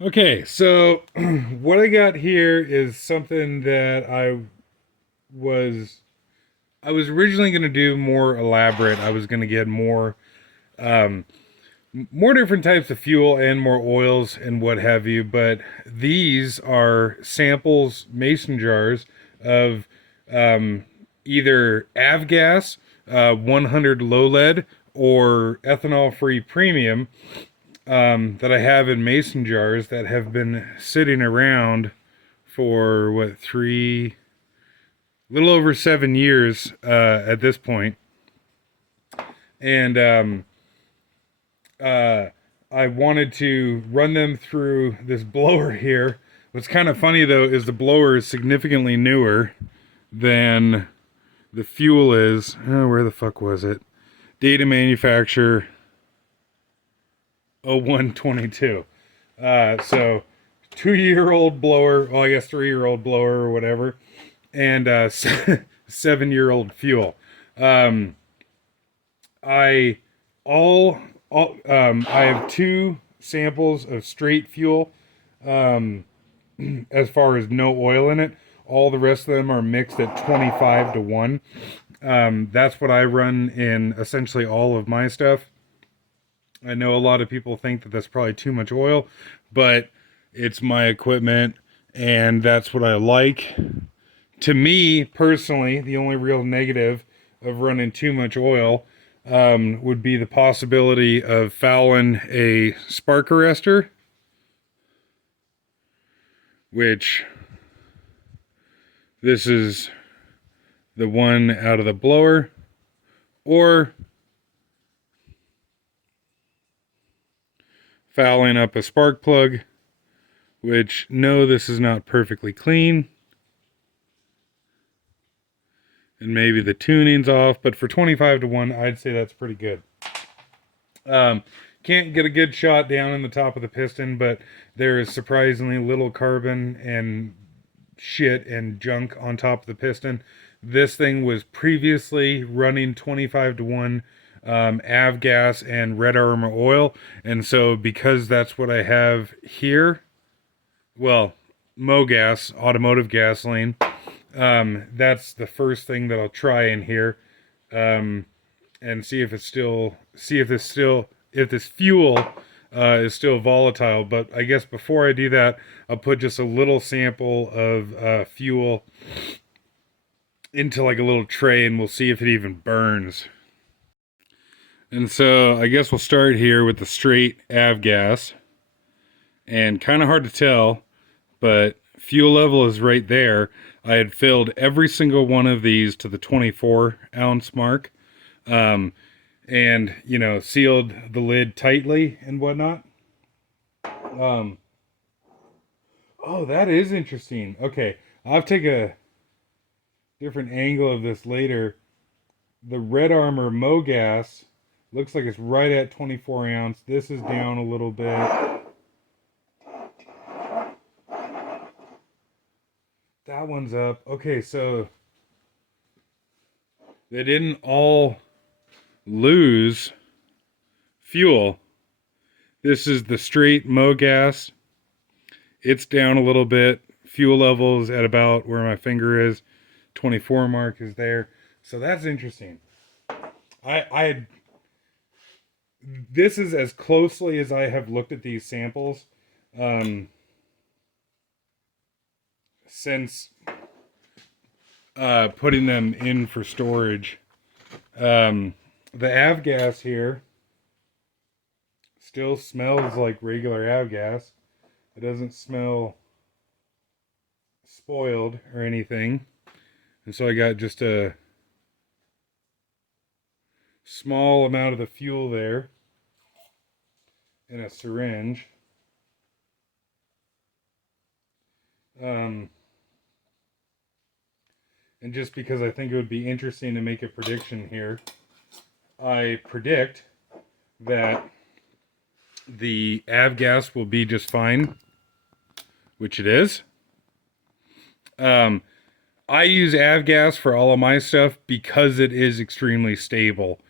Okay, so what I got here is something that was I was originally going to do more elaborate. I was going to get um, more different types of fuel and more oils and what have you. But these are samples, mason jars of um, either Avgas 100 low lead or ethanol free premium that I have in mason jars that have been sitting around for what, little over 7 years at this point. And uh, I wanted to run them through this blower here. What's kind of funny though is the blower is significantly newer than the fuel is. Oh, where the fuck was it? Data manufacturer 0122. So 2 year old blower, well, I guess 3 year old blower or whatever, and 7 year old fuel. Um, I I have two samples of straight fuel, um, as far as no oil in it. All the rest of them are mixed at 25 to 1. That's what I run in essentially all of my stuff. I know a lot of people think that that's probably too much oil, but it's my equipment and that's what I like. To me personally, the only real negative of running too much oil would be the possibility of fouling a spark arrestor, which this is the one out of the blower, or fouling up a spark plug, which no, this is not perfectly clean. And maybe the tuning's off, but for 25 to 1, I'd say that's pretty good. Can't get a good shot down in the top of the piston, but there is surprisingly little carbon and shit and junk on top of the piston. This thing was previously running 25 to 1 Avgas and Red Armor oil, and so because that's what I have here, well, MoGas, automotive gasoline, that's the first thing that I'll try in here, and see if this fuel is still volatile. But I guess before I do that, I'll put just a little sample of fuel into like a little tray, and we'll see if it even burns. And so I guess we'll start here with the straight Avgas, and kind of hard to tell, but fuel level is right there. I had filled every single one of these to the 24-ounce mark, and sealed the lid tightly and whatnot. Um, oh, that is interesting. Okay, I'll take a different angle of this later. The Red Armor MoGas looks like it's right at 24 ounce. This is down a little bit. That one's up. Okay, so they didn't all lose fuel. This is the straight MoGas. It's down a little bit. Fuel levels at about where my finger is. 24 mark is there. So that's interesting. I this is as closely as I have looked at these samples since putting them in for storage. The Avgas here still smells like regular Avgas. It doesn't smell spoiled or anything. And so I got just a small amount of the fuel there in a syringe. And just because I think it would be interesting to make a prediction here, I predict that the Avgas will be just fine, which it is. I use Avgas for all of my stuff because it is extremely stable.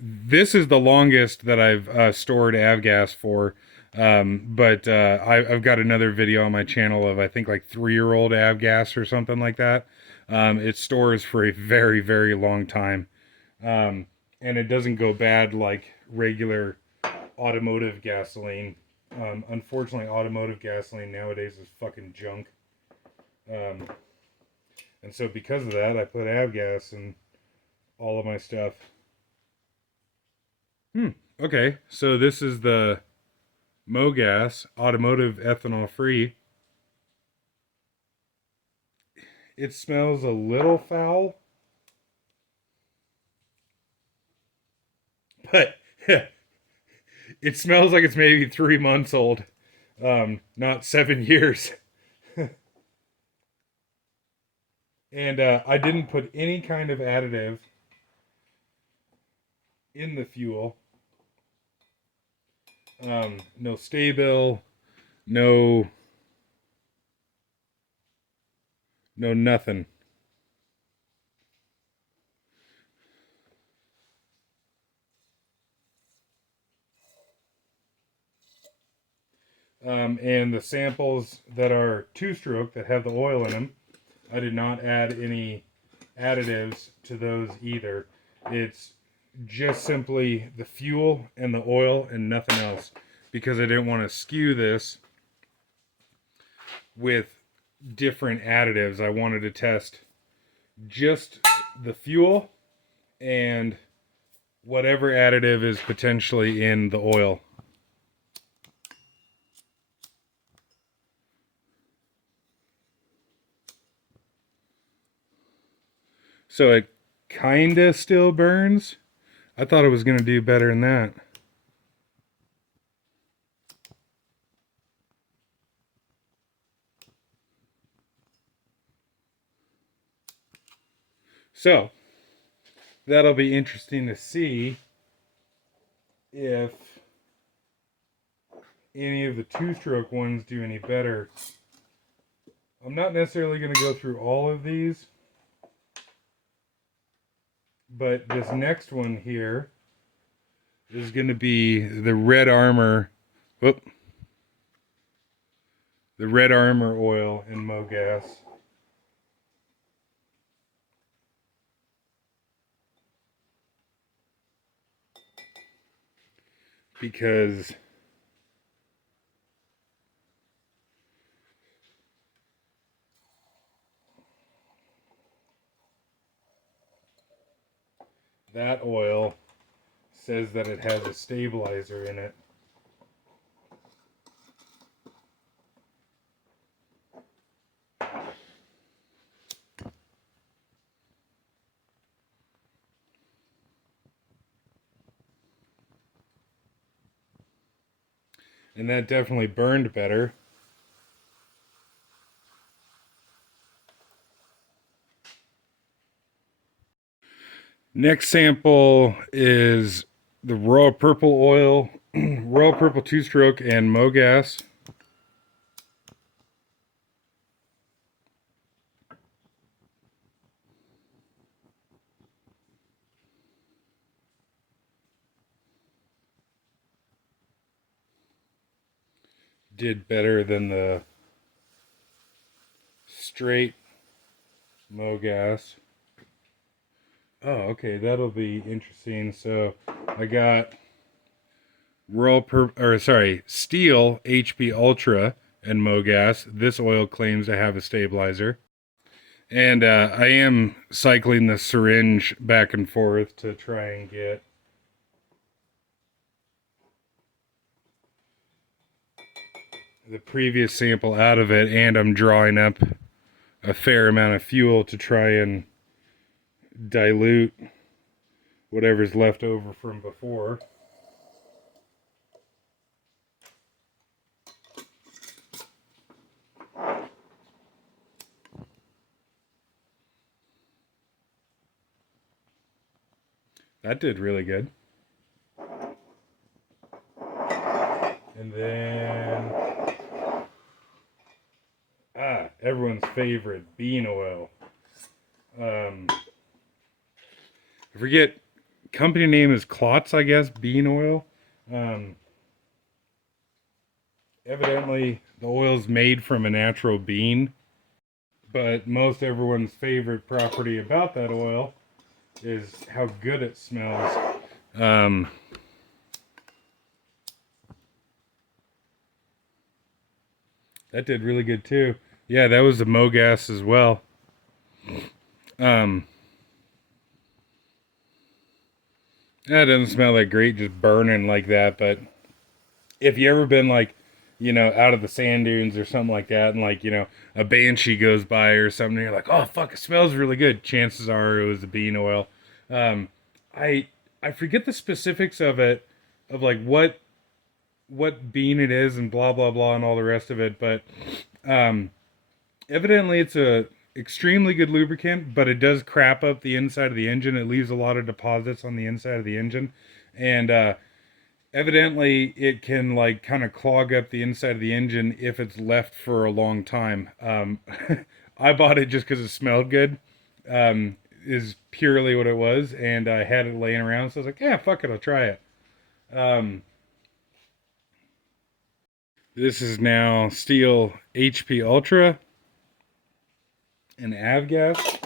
This is the longest that I've stored Avgas for. But I've got another video on my channel of, I think, like 3-year-old Avgas or something like that. It stores for a very, very long time. And it doesn't go bad like regular automotive gasoline. Unfortunately, automotive gasoline nowadays is fucking junk. Um, and so because of that, I put Avgas in all of my stuff. Okay, so this is the Mogas automotive ethanol free. It smells a little foul, but it smells like it's maybe 3 months old, not 7 years. And I didn't put any kind of additive in the fuel. No Stay-Bill, no nothing. And the samples that are two-stroke that have the oil in them, I did not add any additives to those either. It's just simply the fuel and the oil and nothing else, because I didn't want to skew this with different additives. I wanted to test just the fuel and whatever additive is potentially in the oil. So it kinda still burns. I thought it was going to do better than that. So that'll be interesting to see if any of the two-stroke ones do any better. I'm not necessarily going to go through all of these, but this next one here is going to be the Red Armor. Whoop. The Red Armor oil in Mogas. Because that oil says that it has a stabilizer in it. And that definitely burned better. Next sample is the Royal Purple oil, Royal Purple two-stroke and Mogas. Did better than the straight Mogas. Oh, okay, that'll be interesting. So I got Steel HP Ultra and Mogas. This oil claims to have a stabilizer. And I am cycling the syringe back and forth to try and get the previous sample out of it, and I'm drawing up a fair amount of fuel to try and dilute whatever's left over from before. That did really good. And then everyone's favorite, bean oil. I forget, company name is Klotz, I guess, bean oil. Evidently, the oil's made from a natural bean, but most everyone's favorite property about that oil is how good it smells. That did really good too. Yeah, that was the Avgas as well. That doesn't smell that great just burning like that, but if you ever been like, out of the sand dunes or something like that, and like, a banshee goes by or something, and you're like, oh fuck, it smells really good. Chances are it was the bean oil. Um, I forget the specifics of it, of like what bean it is and blah blah blah and all the rest of it, but evidently it's a extremely good lubricant, but it does crap up the inside of the engine. It leaves a lot of deposits on the inside of the engine, and evidently it can like kind of clog up the inside of the engine if it's left for a long time. I bought it just because it smelled good, is purely what it was, and I had it laying around, so I was like, yeah, fuck it, I'll try it. This is now Steel HP Ultra and Avgas.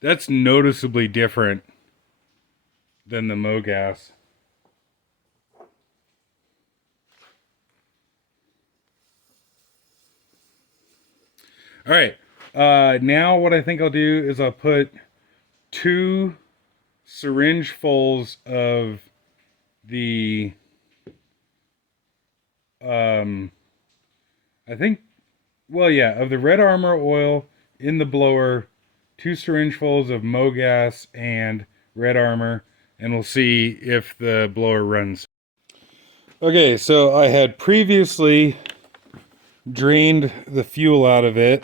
That's noticeably different than the Avgas. All right. Now what I think I'll do is I'll put 2 syringe fulls of the I think, well, yeah, of the Red Armor oil in the blower, 2 syringefuls of Avgas and Red Armor, and we'll see if the blower runs. Okay, so I had previously drained the fuel out of it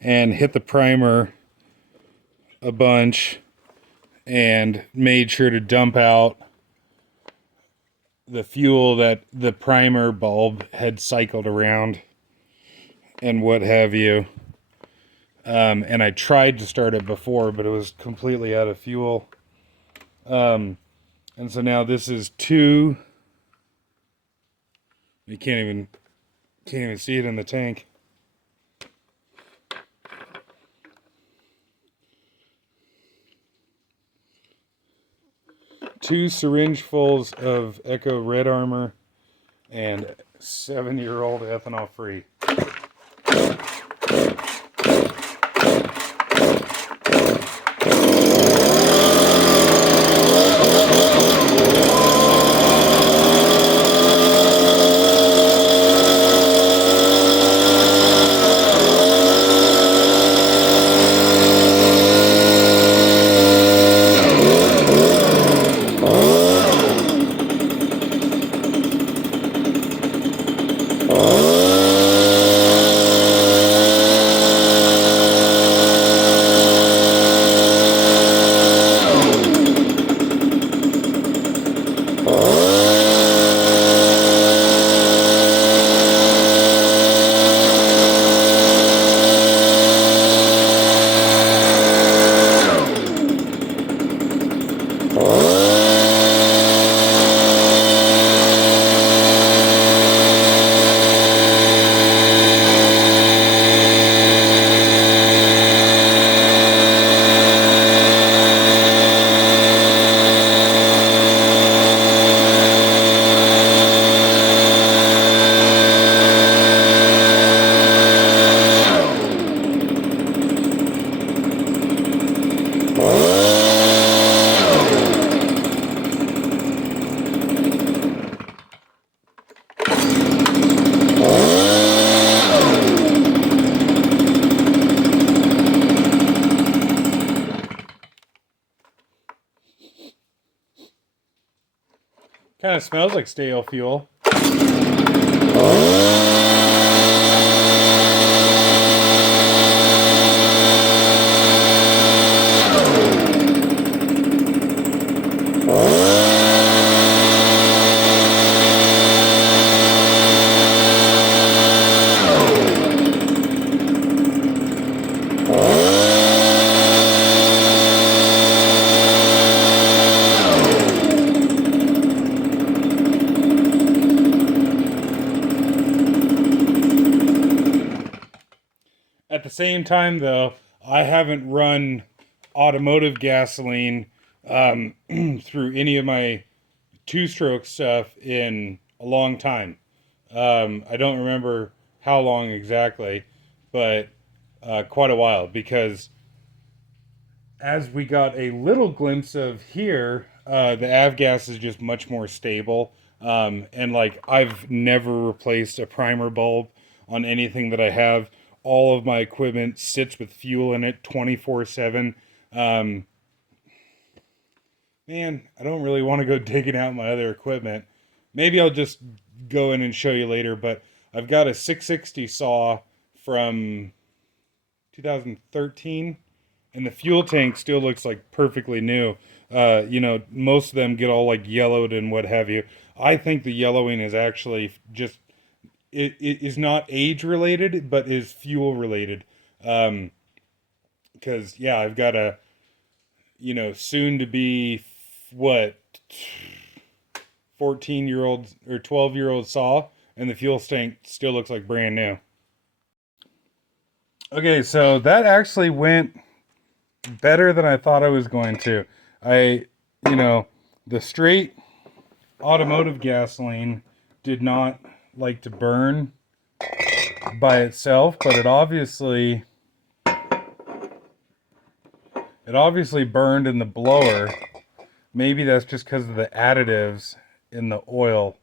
and hit the primer a bunch and made sure to dump out the fuel that the primer bulb had cycled around and what have you. And I tried to start it before, but it was completely out of fuel. And so now this is 2. You can't even see it in the tank. Two syringefuls of Echo Red Armor and 7-year-old ethanol free. Kind of smells like stale fuel. same time, though, I haven't run automotive gasoline through any of my two-stroke stuff in a long time. I don't remember how long exactly, but quite a while, because as we got a little glimpse of here, the Avgas is just much more stable. And like, I've never replaced a primer bulb on anything that I have. All of my equipment sits with fuel in it 24/7. Um, Man, I don't really want to go digging out my other equipment. Maybe I'll just go in and show you later, but I've got a 660 saw from 2013, and the fuel tank still looks like perfectly new. Most of them get all like yellowed and what have you. I think the yellowing is actually just it is not age related, but is fuel related. Because yeah, I've got a soon to be what 14-year-old or 12-year-old saw, and the fuel tank still looks like brand new. Okay, so that actually went better than I thought I was going to. I, the straight automotive gasoline did not like to burn by itself, but it obviously burned in the blower. Maybe that's just because of the additives in the oil.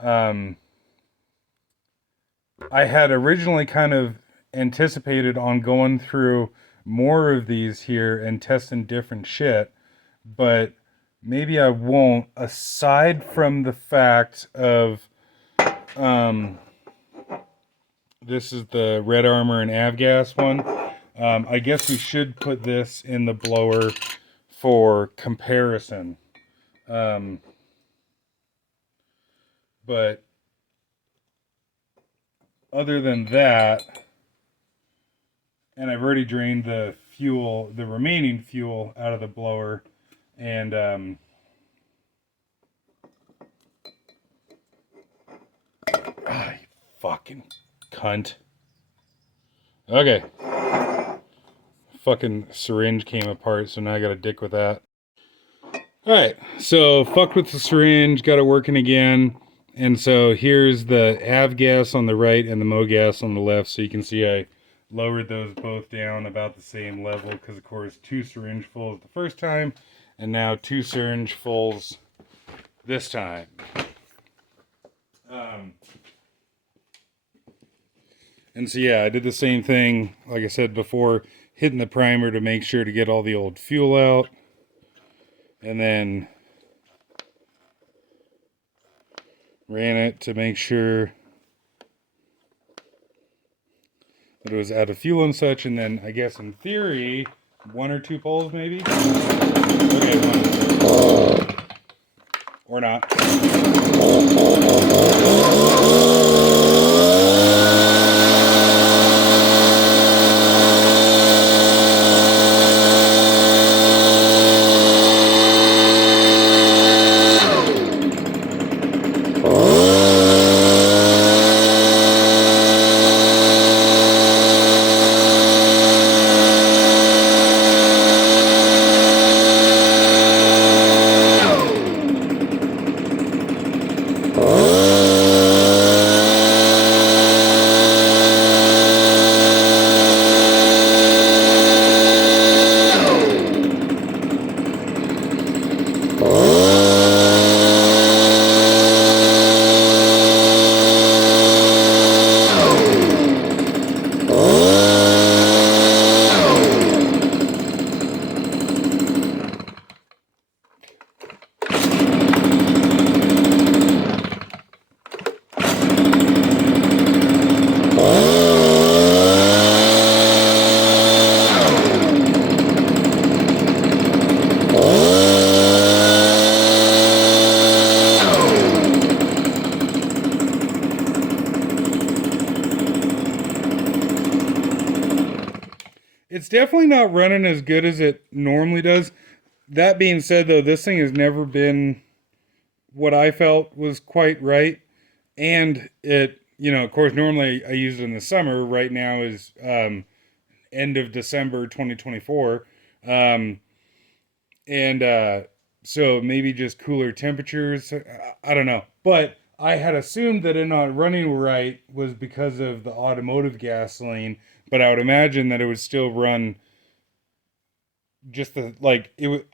I had originally kind of anticipated on going through more of these here and testing different shit, but maybe I won't, aside from the fact of this is the Red Armor and Avgas one. I guess we should put this in the blower for comparison. But other than that, and I've already drained the remaining fuel out of the blower, and you fucking cunt. Okay. Fucking syringe came apart, so now I gotta dick with that. Alright, so fucked with the syringe, got it working again. And so here's the Avgas on the right and the MoGas on the left. So you can see I lowered those both down about the same level, because of course 2 syringe fulls the first time, and now 2 syringe fulls this time. And so yeah, I did the same thing, like I said before, hitting the primer to make sure to get all the old fuel out. And then ran it to make sure that it was out of fuel and such. And then I guess in theory, 1 or 2 pulls maybe? Okay, 1. Or not. It's definitely not running as good as it normally does. That being said, though, this thing has never been what I felt was quite right. And it, of course, normally I use it in the summer. Right now is end of December 2024. And so maybe just cooler temperatures. I don't know. But I had assumed that it not running right was because of the automotive gasoline, but I would imagine that it would still run just the like it would.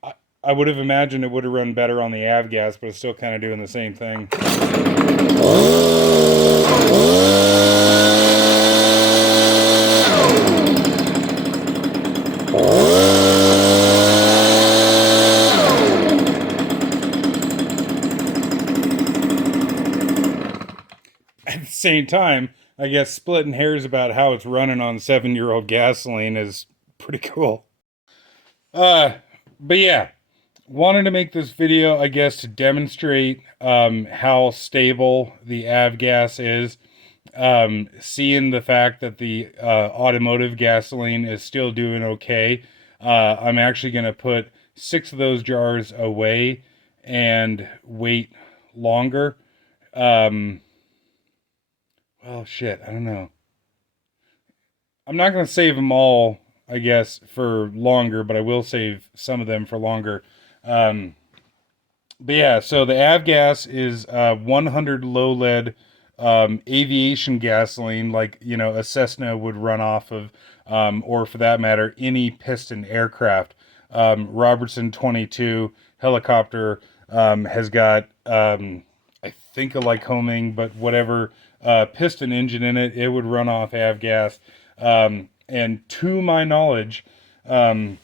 I would have imagined it would have run better on the Avgas, but it's still kind of doing the same thing. At the same time, I guess splitting hairs about how it's running on 7-year-old gasoline is pretty cool. Uh, but yeah, wanted to make this video, I guess, to demonstrate how stable the Avgas is. Seeing the fact that the automotive gasoline is still doing okay. I'm actually going to put 6 of those jars away and wait longer. Well, shit, I don't know. I'm not going to save them all, I guess, for longer, but I will save some of them for longer. Um, but yeah, so the Avgas is 100 low lead aviation gasoline, like a Cessna would run off of, or for that matter, any piston aircraft. Robertson 22 helicopter has got, I think, a Lycoming, but whatever piston engine in it, it would run off Avgas. And to my knowledge, the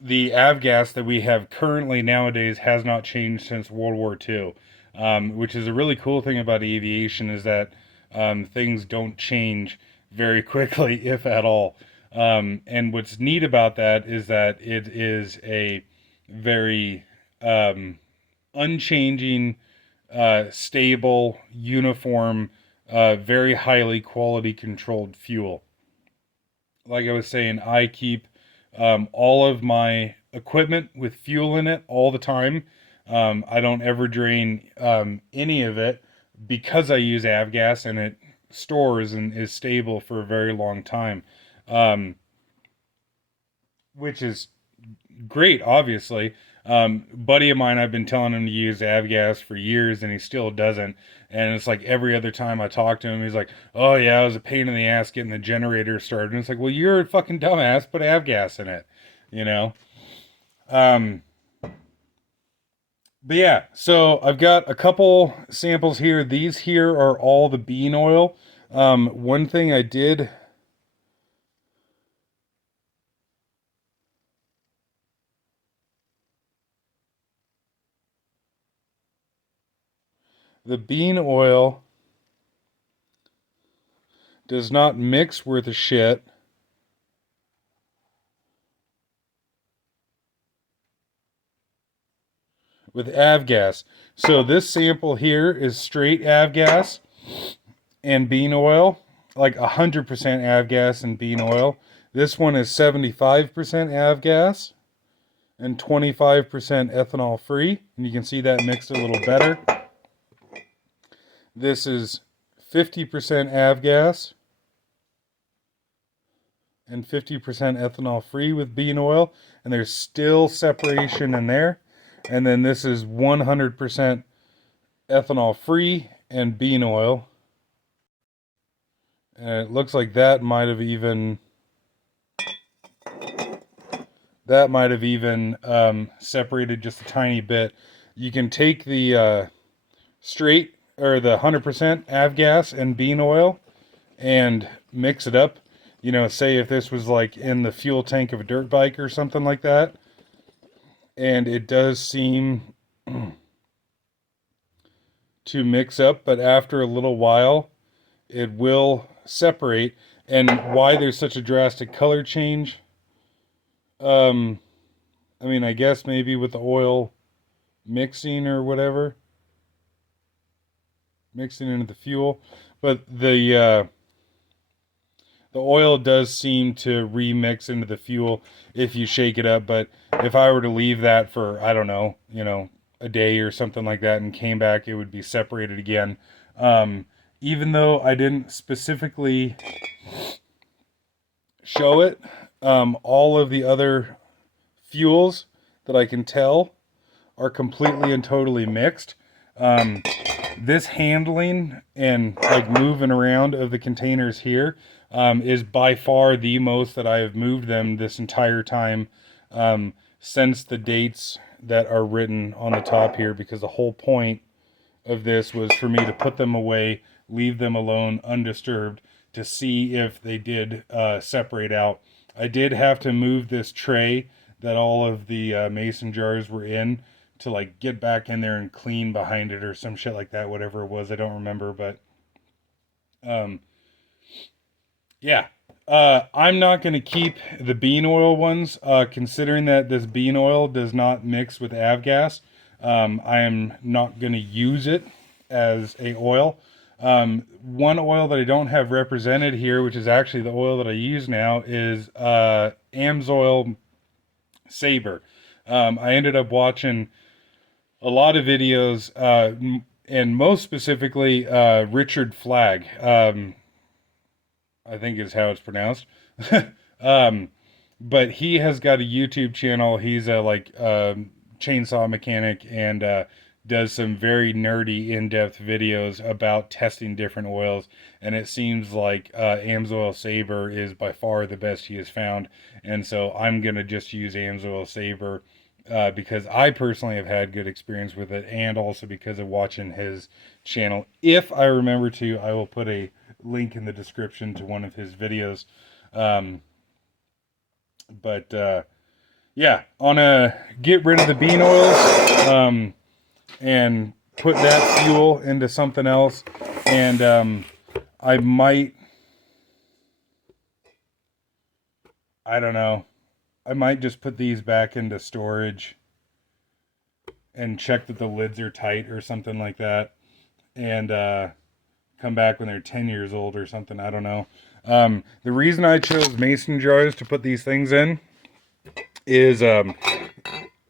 Avgas that we have currently nowadays has not changed since World War II, which is a really cool thing about aviation is that things don't change very quickly, if at all. And what's neat about that is that it is a very unchanging, stable, uniform, very highly quality controlled fuel. Like I was saying, I keep all of my equipment with fuel in it all the time. I don't ever drain any of it because I use Avgas and it stores and is stable for a very long time, which is great, obviously. Buddy of mine, I've been telling him to use Avgas for years, and he still doesn't. And it's like every other time I talk to him, he's like, "Oh yeah, it was a pain in the ass getting the generator started." And it's like, "Well, you're a fucking dumbass. Put Avgas in it, you know." Um, but yeah, so I've got a couple samples here. These here are all the bean oil. One thing I did. The bean oil does not mix worth a shit with Avgas. So this sample here is straight Avgas and bean oil, like 100% Avgas and bean oil. This one is 75% Avgas and 25% ethanol free, and you can see that mixed a little better. This is 50% Avgas and 50% ethanol free with bean oil, and there's still separation in there. And then this is 100% ethanol free and bean oil. And it looks like that might have even separated just a tiny bit. You can take the straight or the 100% Avgas and bean oil and mix it up. Say if this was like in the fuel tank of a dirt bike or something like that, and it does seem to mix up, but after a little while, it will separate. And why there's such a drastic color change? I mean, I guess maybe with the oil mixing or whatever, mixing into the fuel, but the oil does seem to remix into the fuel if you shake it up. But if I were to leave that for, I don't know, a day or something like that and came back, it would be separated again. Even though I didn't specifically show it. All of the other fuels that I can tell are completely and totally mixed. This handling and like moving around of the containers here is by far the most that I have moved them this entire time, since the dates that are written on the top here, because the whole point of this was for me to put them away, leave them alone undisturbed, to see if they did separate out. I did have to move this tray that all of the mason jars were in to like get back in there and clean behind it or some shit like that, whatever it was. I don't remember, but yeah. I'm not going to keep the bean oil ones, considering that this bean oil does not mix with Avgas. I am not going to use it as a oil. One oil that I don't have represented here, which is actually the oil that I use now, is Amsoil Saber. I ended up watching a lot of videos, and most specifically Richard Flagg. I think is how it's pronounced. But he has got a YouTube channel. He's a chainsaw mechanic and does some very nerdy, in-depth videos about testing different oils. And it seems like Amsoil Saber is by far the best he has found. And so I'm gonna just use Amsoil Saber because I personally have had good experience with it, and also because of watching his channel. If I remember to, I will put a link in the description to one of his videos. Yeah, on a get rid of the bean oils and put that fuel into something else, and I might, I don't know, I might just put these back into storage and check that the lids are tight or something like that, and come back when they're 10 years old or something. I don't know. The reason I chose mason jars to put these things in is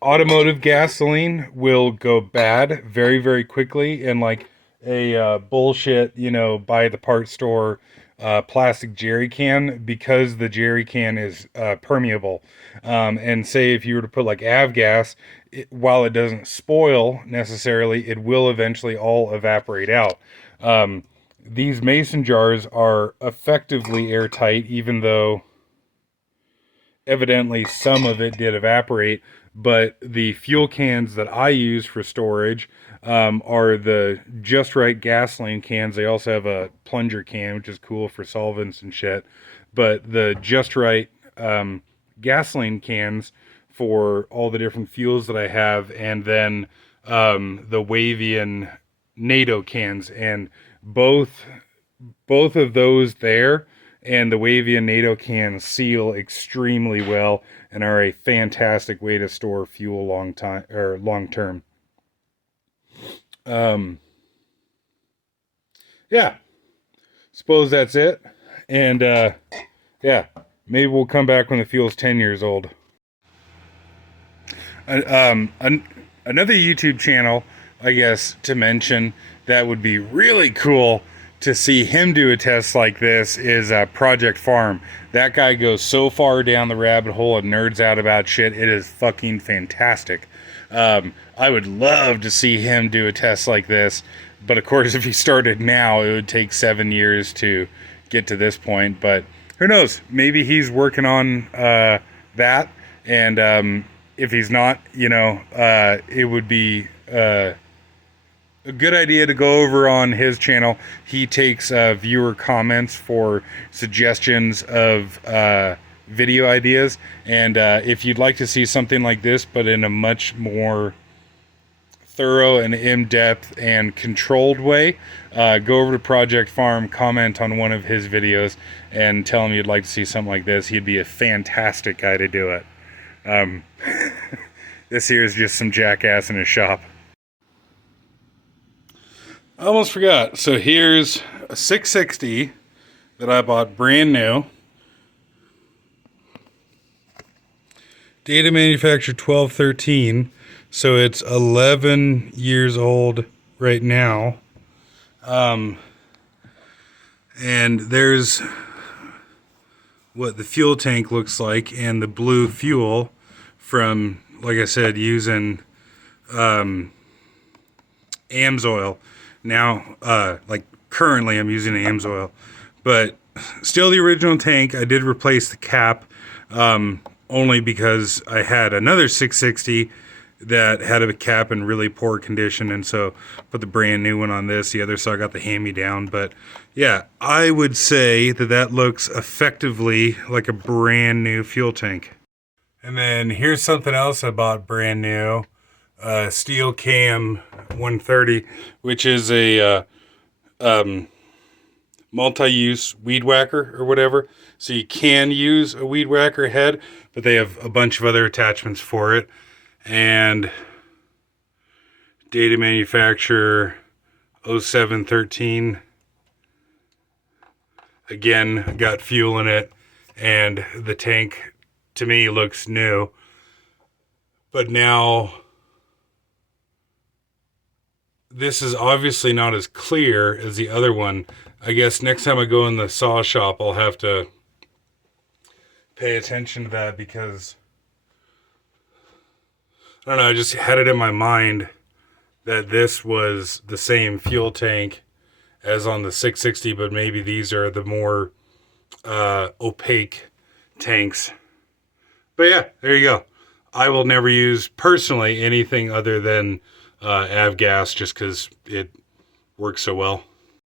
automotive gasoline will go bad very, very quickly in like a bullshit, buy the part store plastic jerry can, because the jerry can is permeable. And say if you were to put like Avgas, while it doesn't spoil necessarily, it will eventually all evaporate out. These mason jars are effectively airtight, even though evidently some of it did evaporate. But the fuel cans that I use for storage are the Just Right gasoline cans. They also have a plunger can, which is cool for solvents and shit. But the Just Right gasoline cans for all the different fuels that I have, and then the Wavian NATO cans, and both of those there and the Wavian NATO cans seal extremely well and are a fantastic way to store fuel long term. Yeah, suppose that's it. And yeah, maybe we'll come back when the fuel's 10 years old. Another YouTube channel, I guess, to mention that would be really cool to see him do a test like this is Project Farm. That guy goes so far down the rabbit hole and nerds out about shit. It is fucking fantastic. I would love to see him do a test like this, but of course, if he started now, it would take 7 years to get to this point. But who knows? Maybe he's working on that, and if he's not, it would be a good idea to go over on his channel. He takes viewer comments for suggestions of video ideas, and if you'd like to see something like this but in a much more thorough and in-depth and controlled way, go over to Project Farm, comment on one of his videos, and tell him you'd like to see something like this. He'd be a fantastic guy to do it. This here is just some jackass in his shop. I almost forgot. So here's a 660 that I bought brand new. Data manufacturer 1213. So it's 11 years old right now. And there's what the fuel tank looks like, and the blue fuel from, like I said, using AMSOIL. Now, like currently I'm using AMSOIL, but still the original tank. I did replace the cap, only because I had another 660 that had a cap in really poor condition, and so put the brand new one on this. The other, so I got the hand-me-down. But yeah, I would say that that looks effectively like a brand new fuel tank. And then here's something else I bought brand new. Steel Cam 130, which is a multi-use weed whacker or whatever. So you can use a weed whacker head, but they have a bunch of other attachments for it. And data manufacturer 0713. Again, got fuel in it, and the tank to me looks new. But now this is obviously not as clear as the other one. I guess next time I go in the saw shop, I'll have to pay attention to that, because I don't know, I just had it in my mind that this was the same fuel tank as on the 660, but maybe these are the more opaque tanks. But yeah, there you go. I will never use personally anything other than Avgas, just because it works so well.